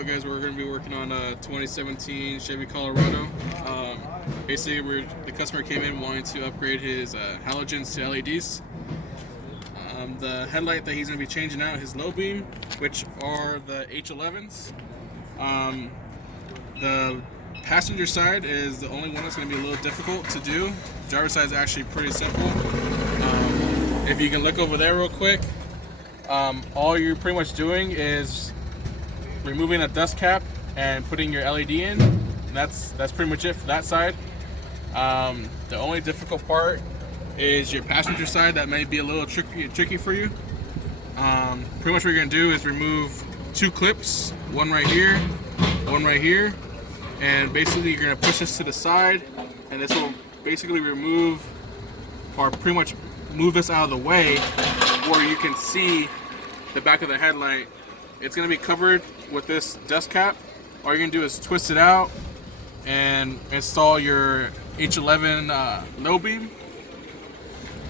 Hello guys, we're going to be working on a 2017 Chevy Colorado. Basically, the customer came in wanting to upgrade his halogens to LEDs. The headlight that he's going to be changing out, his low beam, which are the H11s. The passenger side is the only one that's going to be a little difficult to do. Driver's side is actually pretty simple. If you can look over there real quick, all you're pretty much doing is removing a dust cap and putting your LED in. And that's pretty much it for that side. The only difficult part is your passenger side. That may be a little tricky for you. Pretty much what you're gonna do is remove two clips, one right here, one right here, and basically you're gonna push this to the side, and this will basically remove, or pretty much move this out of the way where you can see the back of the headlight. It's going to be covered with this dust cap. All you're going to do is twist it out and install your H11 low beam.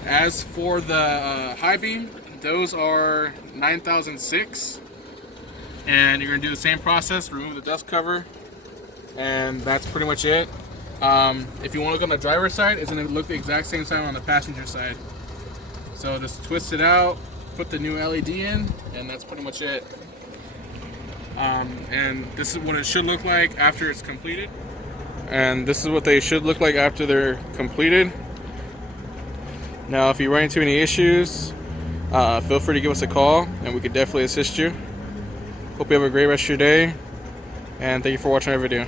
As for the high beam, those are 9006, and you're going to do the same process, remove the dust cover, and that's pretty much it. If you want to look on the driver's side, it's going to look the exact same time on the passenger side. So just twist it out, put the new LED in, and that's pretty much it. And this is what it should look like after it's completed. And this is what they should look like after they're completed. Now, if you run into any issues, feel free to give us a call, and we could definitely assist you. Hope you have a great rest of your day, and thank you for watching our video.